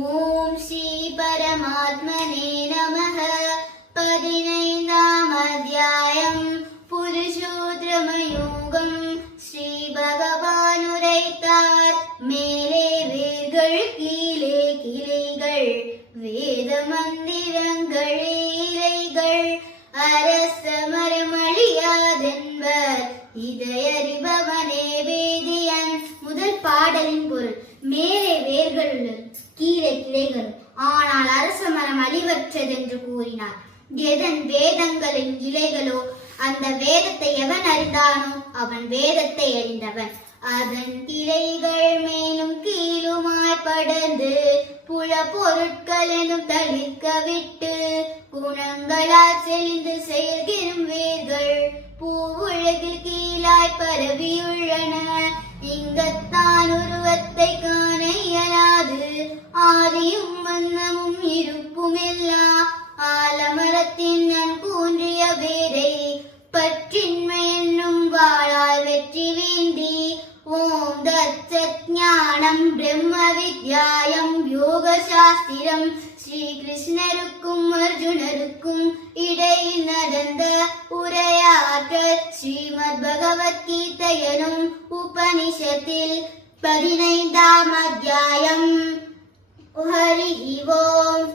ஓம் ஸ்ரீ பரமாத்மனே நமः. 15ஆம் அத்தியாயம் புருஷோத்தம ஸ்ரீ பகவான் உரைத்தார். மேலே வேர்கள் கீழே கிளைகள், வேத மந்திரங்களே இலைகள், அரச மரமழியாதென்பர் இதையறிபவனே வேதியன். முதல் பாடலின் பொருள்: மேலே வேர்கள் உள்ளது, கீழே கிளைகள், ஆனால் அரச மரம் அழிவற்றதென்று கூறினார். எதன் வேதங்களின் இலைகளோ அந்த வேதத்தை எவன் அறிந்தானோ அவன் வேதத்தை அறிந்தவன். அதன் கிளைகள் மேலும் கீழுமாய் படர்ந்து புல பொருட்கள் எனும் தளிர்க்க விட்டு குணங்களால் செழிந்து செயல்கிறும் வேர்கள் பூவுலகில் கீழாய் பரவியுள்ளன. இங்கத்தான் உருவத்தை காண இயலாது, ஆதியும் வண்ணமும் இருப்புமில்லா ஆலமரத்தின் நன் கூன்றிய வேரை பற்றின்மை என்னும் வாழால் வெற்றி வேண்டி. ஓம் தத்சத் ஞானம் பிரம்ம வித்யாயம் யோக சாஸ்திரம். ஸ்ரீ கிருஷ்ணருக்கும் அர்ஜுனருக்கும் இடையில் நடந்த உரையாற்றல் ஸ்ரீமத் பகவத்கீதை எனும் உபனிஷத்தில் 15ஆம் அத்தியாயம். ஹரி ஓம்.